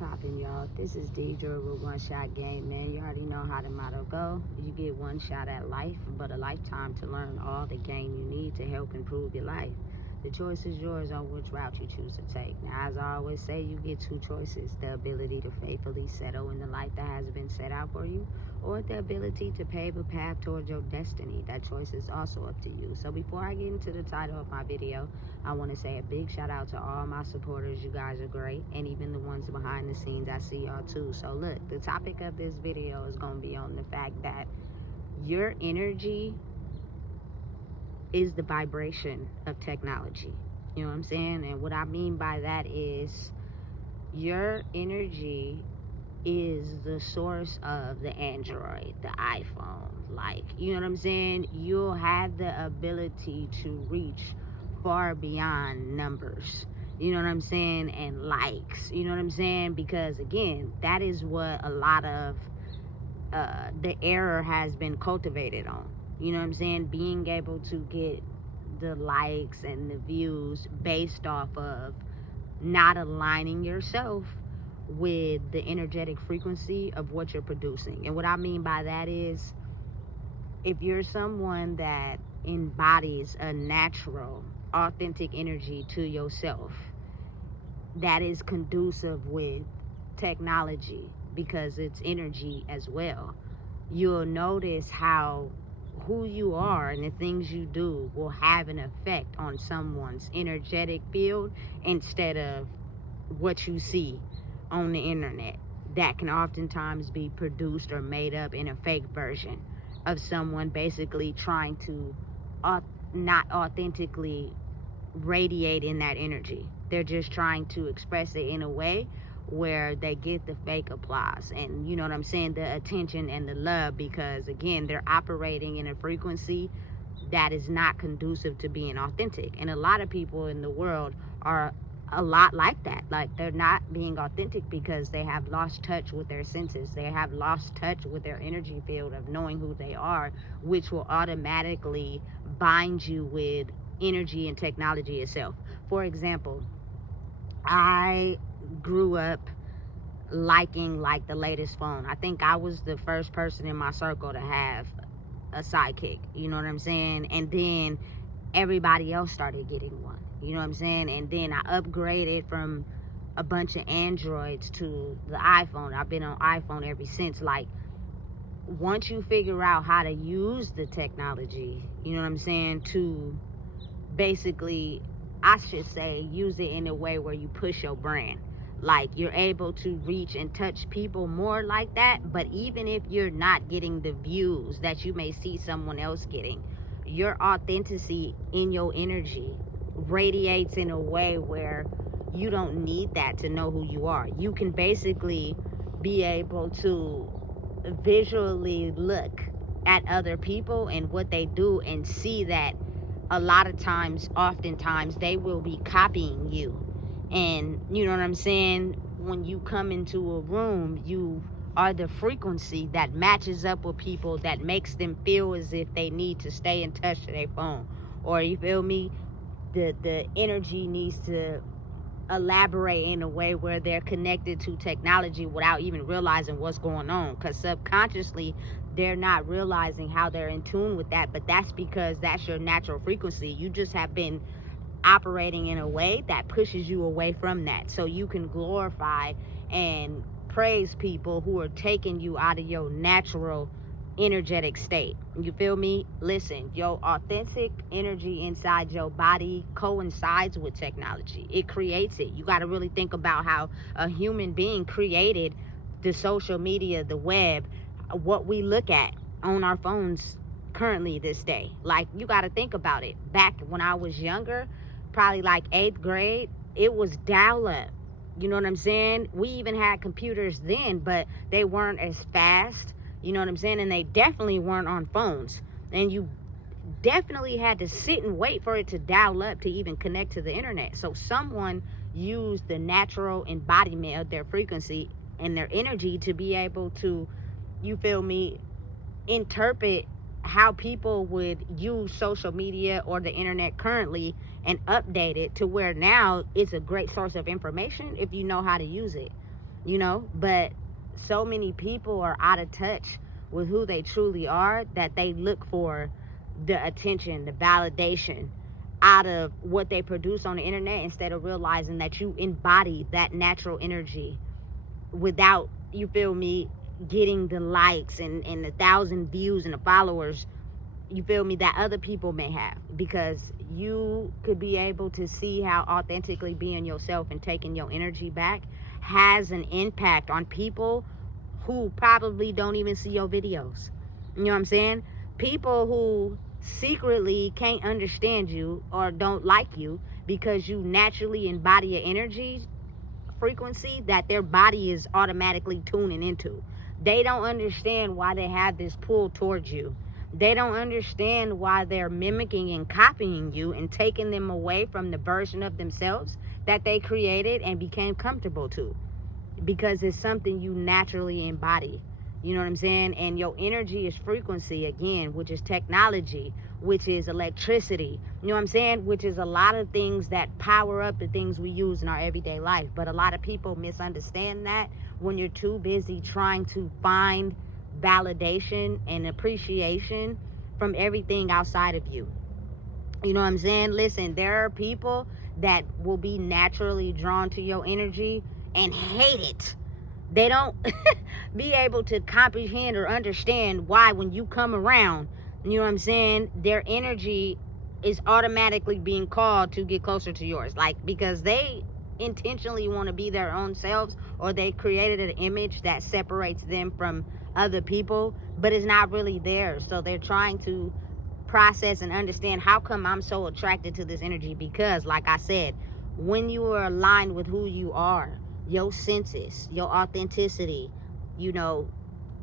poppin', y'all? This is Deidre with One Shot Game, man. You already know how the motto go. You get one shot at life, but a lifetime to learn all the game you need to help improve your life. The choice is yours on which route you choose to take. Now, as I always say, you get two choices: the ability to faithfully settle in the life that has been set out for you, or the ability to pave a path towards your destiny. That choice is also up to you. So before I get into the title of my video, I want to say a big shout out to all my supporters. You guys are great, and even the ones behind the scenes, I see y'all too. So look, the topic of this video is going to be on the fact that your energy is the vibration of technology. You know what I'm saying? And what I mean by that is your energy is the source of the Android, the iPhone. Like, you know what I'm saying? You'll have the ability to reach far beyond numbers. You know what I'm saying? And likes. You know what I'm saying? Because again, that is what a lot of the error has been cultivated on. You know what I'm saying? Being able to get the likes and the views based off of not aligning yourself with the energetic frequency of what you're producing. And what I mean by that is, if you're someone that embodies a natural, authentic energy to yourself that is conducive with technology, because it's energy as well, you'll notice how who you are and the things you do will have an effect on someone's energetic field instead of what you see on the internet that can oftentimes be produced or made up in a fake version of someone basically trying to not authentically radiate in that energy. They're just trying to express it in a way where they get the fake applause and, you know what I'm saying, the attention and the love, because again, they're operating in a frequency that is not conducive to being authentic. And a lot of people in the world are a lot like that. Like, they're not being authentic because they have lost touch with their senses. They have lost touch with their energy field of knowing who they are, which will automatically bind you with energy and technology itself. For example, I grew up liking like the latest phone. I think I was the first person in my circle to have a sidekick, you know what I'm saying? And then everybody else started getting one, you know what I'm saying? And then I upgraded from a bunch of Androids to the iPhone. I've been on iPhone ever since. Like, once you figure out how to use the technology, you know what I'm saying, to basically, I should say, use it in a way where you push your brand. Like, you're able to reach and touch people more like that. But even if you're not getting the views that you may see someone else getting, your authenticity in your energy radiates in a way where you don't need that to know who you are. You can basically be able to visually look at other people and what they do and see that a lot of times, oftentimes, they will be copying you. And you know what I'm saying? When you come into a room, you are the frequency that matches up with people, that makes them feel as if they need to stay in touch to their phone. Or, you feel me? The energy needs to elaborate in a way where they're connected to technology without even realizing what's going on, because subconsciously they're not realizing how they're in tune with that. But that's because that's your natural frequency. You just have been operating in a way that pushes you away from that, so you can glorify and praise people who are taking you out of your natural energetic state. You feel me? Listen, your authentic energy inside your body coincides with technology. It creates it. You got to really think about how a human being created the social media, the web, what we look at on our phones currently this day. Like, you got to think about it. Back when I was younger, probably like 8th grade, it was dial-up. You know what I'm saying? We even had computers then, but they weren't as fast. You know what I'm saying? And they definitely weren't on phones. And you definitely had to sit and wait for it to dial up to even connect to the internet. So someone used the natural embodiment of their frequency and their energy to be able to, you feel me, interpret how people would use social media or the internet currently and update it to where now it's a great source of information if you know how to use it. you know. But so many people are out of touch with who they truly are that they look for the attention, the validation out of what they produce on the internet, instead of realizing that you embody that natural energy without, you feel me, getting the likes and the 1,000 views and the followers, you feel me, that other people may have. Because you could be able to see how authentically being yourself and taking your energy back has an impact on people who probably don't even see your videos. You know what I'm saying? People who secretly can't understand you or don't like you because you naturally embody an energy frequency that their body is automatically tuning into. They don't understand why they have this pull towards you. They don't understand why they're mimicking and copying you and taking them away from the version of themselves that they created and became comfortable to, because it's something you naturally embody. You know what I'm saying? And your energy is frequency, again, which is technology, which is electricity. You know what I'm saying? Which is a lot of things that power up the things we use in our everyday life. But a lot of people misunderstand that when you're too busy trying to find validation and appreciation from everything outside of you. You know what I'm saying? Listen, there are people that will be naturally drawn to your energy and hate it. They don't be able to comprehend or understand why when you come around, you know what I'm saying, their energy is automatically being called to get closer to yours. Like, because they intentionally want to be their own selves, or they created an image that separates them from other people, but it's not really theirs. So they're trying to process and understand, how come I'm so attracted to this energy? Because, like I said, when you are aligned with who you are, your senses, your authenticity, you know,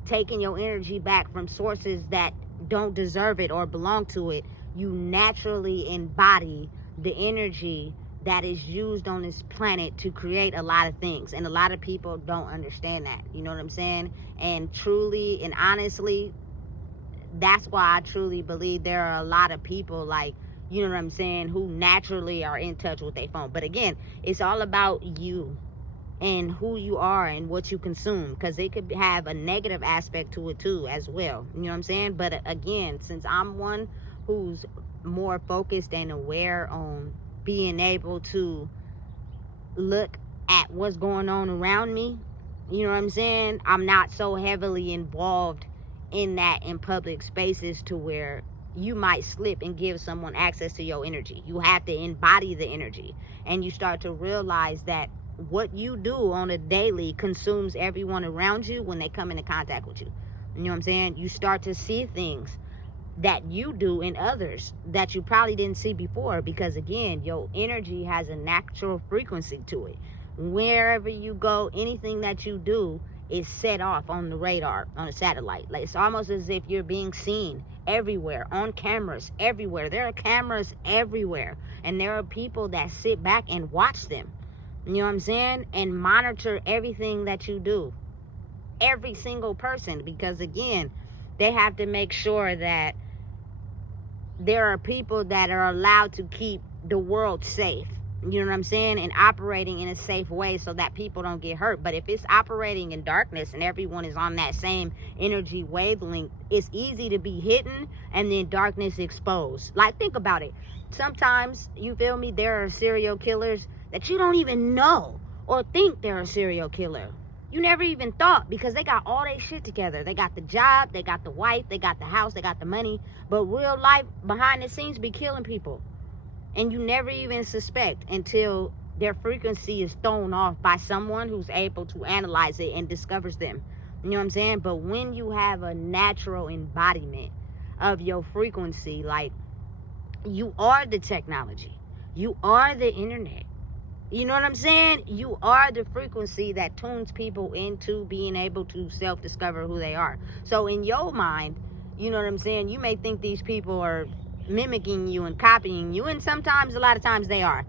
taking your energy back from sources that don't deserve it or belong to it, you naturally embody the energy that is used on this planet to create a lot of things. And a lot of people don't understand that. You know what I'm saying? And truly and honestly, that's why I truly believe there are a lot of people, like, you know what I'm saying, who naturally are in touch with their phone. But again, it's all about you and who you are and what you consume, because it could have a negative aspect to it too as well. You know what I'm saying? But again, since I'm one who's more focused and aware on being able to look at what's going on around me, you know what I'm saying, I'm not so heavily involved in that in public spaces to where you might slip and give someone access to your energy. You have to embody the energy, and you start to realize that what you do on a daily consumes everyone around you when they come into contact with you. You know what I'm saying? You start to see things that you do in others that you probably didn't see before, because again, your energy has a natural frequency to it. Wherever you go, anything that you do is set off on the radar, on a satellite. Like, it's almost as if you're being seen everywhere, on cameras everywhere. There are cameras everywhere, and there are people that sit back and watch them. You know what I'm saying? And monitor everything that you do. Every single person. Because again, they have to make sure that there are people that are allowed to keep the world safe. You know what I'm saying? And operating in a safe way so that people don't get hurt. But if it's operating in darkness and everyone is on that same energy wavelength, it's easy to be hidden and then darkness exposed. Like, think about it. Sometimes, you feel me, there are serial killers that you don't even know or think they're a serial killer. You never even thought, because they got all their shit together. They got the job, they got the wife, they got the house, they got the money. But real life, behind the scenes, be killing people. And you never even suspect until their frequency is thrown off by someone who's able to analyze it and discovers them. You know what I'm saying? But when you have a natural embodiment of your frequency, like, you are the technology. You are the internet. You know what I'm saying? You are the frequency that tunes people into being able to self-discover who they are. So in your mind, you know what I'm saying, you may think these people are mimicking you and copying you, and sometimes, a lot of times, they are,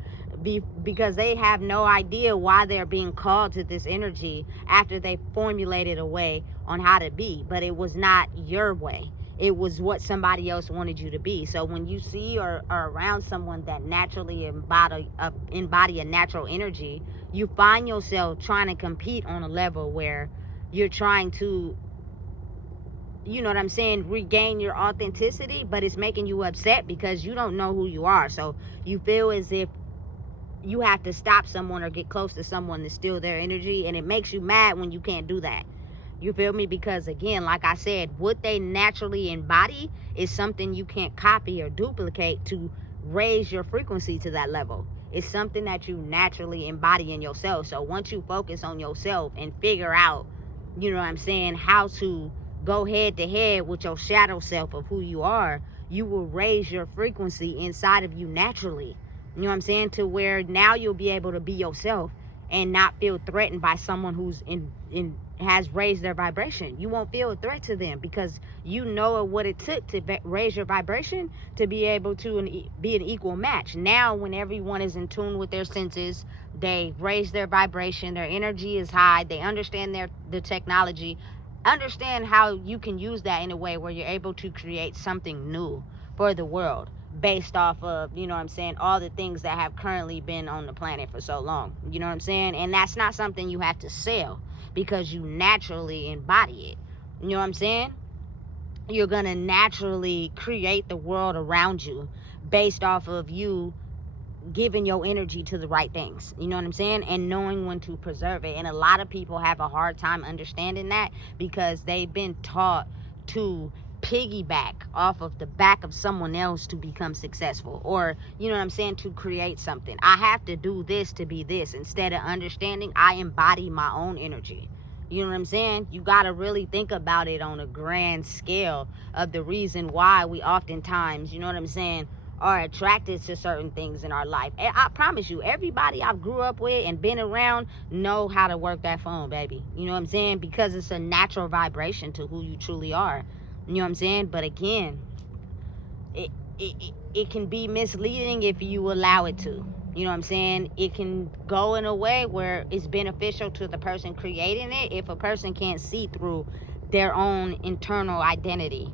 because they have no idea why they're being called to this energy after they formulated a way on how to be. But it was not your way. It was what somebody else wanted you to be. So when you see or are around someone that naturally embody a natural energy, you find yourself trying to compete on a level where you're trying to, you know what I'm saying, regain your authenticity, but it's making you upset because you don't know who you are. So you feel as if you have to stop someone or get close to someone to steal their energy, and it makes you mad when you can't do that. You feel me? Because again, like I said, what they naturally embody is something you can't copy or duplicate to raise your frequency to that level. It's something that you naturally embody in yourself. So once you focus on yourself and figure out, you know what I'm saying, how to go head to head with your shadow self of who you are, you will raise your frequency inside of you naturally. You know what I'm saying? To where now you'll be able to be yourself and not feel threatened by someone who's has raised their vibration. You won't feel a threat to them because you know what it took to raise your vibration to be able to be an equal match. Now, when everyone is in tune with their senses, they raise their vibration, their energy is high, they understand the technology, understand how you can use that in a way where you're able to create something new for the world based off of, you know what I'm saying, all the things that have currently been on the planet for so long. You know what I'm saying? And that's not something you have to sell because you naturally embody it. You know what I'm saying? You're going to naturally create the world around you based off of you giving your energy to the right things. You know what I'm saying? And knowing when to preserve it. And a lot of people have a hard time understanding that because they've been taught to piggyback off of the back of someone else to become successful, or you know what I'm saying, to create something. I have to do this to be this, instead of understanding I embody my own energy. You know what I'm saying? You got to really think about it on a grand scale of the reason why we oftentimes, you know what I'm saying, are attracted to certain things in our life. And I promise you, everybody I've grew up with and been around know how to work that phone, baby. You know what I'm saying? Because it's a natural vibration to who you truly are. You know what I'm saying? But again, it can be misleading if you allow it to. You know what I'm saying? It can go in a way where it's beneficial to the person creating it if a person can't see through their own internal identity.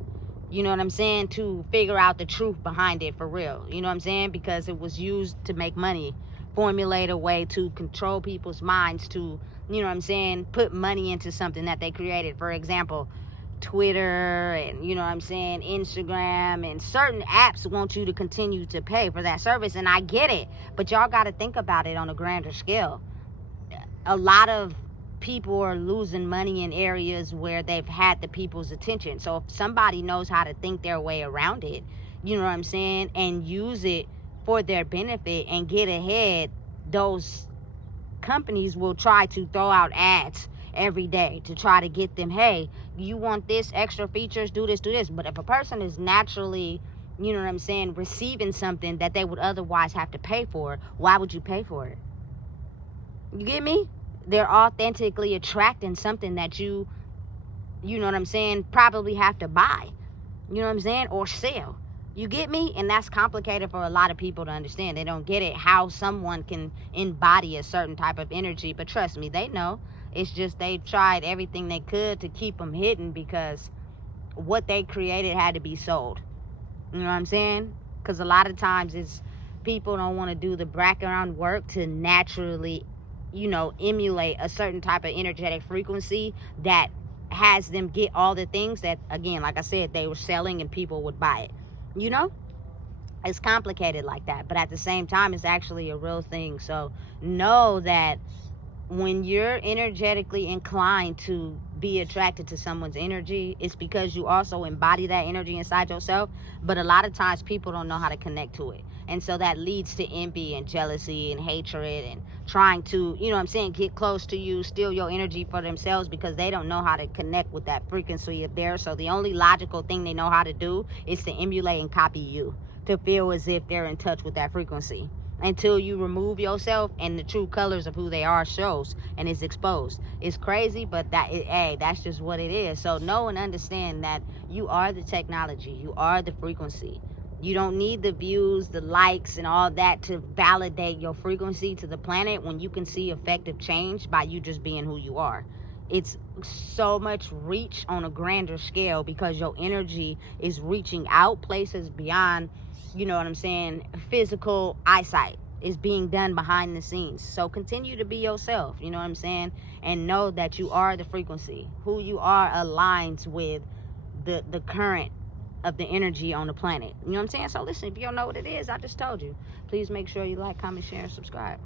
You know what I'm saying? To figure out the truth behind it for real. You know what I'm saying? Because it was used to make money. Formulate a way to control people's minds to, you know what I'm saying, put money into something that they created. For example, Twitter and, you know what I'm saying, Instagram and certain apps want you to continue to pay for that service. And I get it. But y'all got to think about it on a grander scale. A lot of people are losing money in areas where they've had the people's attention. So if somebody knows how to think their way around it, you know what I'm saying, and use it for their benefit and get ahead, those companies will try to throw out ads every day to try to get them, hey, you want this extra features, do this. But if a person is naturally, you know what I'm saying, receiving something that they would otherwise have to pay for, why would you pay for it? You get me? They're authentically attracting something that you know what I'm saying, probably have to buy, you know what I'm saying, or sell. You get me? And that's complicated for a lot of people to understand. They don't get it, how someone can embody a certain type of energy. But trust me, they know. It's just they tried everything they could to keep them hidden because what they created had to be sold. You know what I'm saying? Because a lot of times it's people don't want to do the background work to naturally, you know, emulate a certain type of energetic frequency that has them get all the things that, again, like I said, they were selling and people would buy it. You know? It's complicated like that. But at the same time, it's actually a real thing. So know that when you're energetically inclined to be attracted to someone's energy, it's because you also embody that energy inside yourself. But a lot of times people don't know how to connect to it. And so that leads to envy and jealousy and hatred and trying to, you know what I'm saying, get close to you, steal your energy for themselves because they don't know how to connect with that frequency of theirs. So the only logical thing they know how to do is to emulate and copy you, to feel as if they're in touch with that frequency. Until you remove yourself and the true colors of who they are shows and is exposed. It's crazy, but that's just what it is. So know and understand that you are the technology. You are the frequency. You don't need the views, the likes, and all that to validate your frequency to the planet when you can see effective change by you just being who you are. it's so much reach on a grander scale because your energy is reaching out places beyond, you know what I'm saying, physical eyesight. Is being done behind the scenes. So continue to be yourself, you know what I'm saying? And know that you are the frequency. Who you are aligns with the current of the energy on the planet. You know what I'm saying? So listen, if you don't know what it is, I just told you. Please make sure you like, comment, share, and subscribe.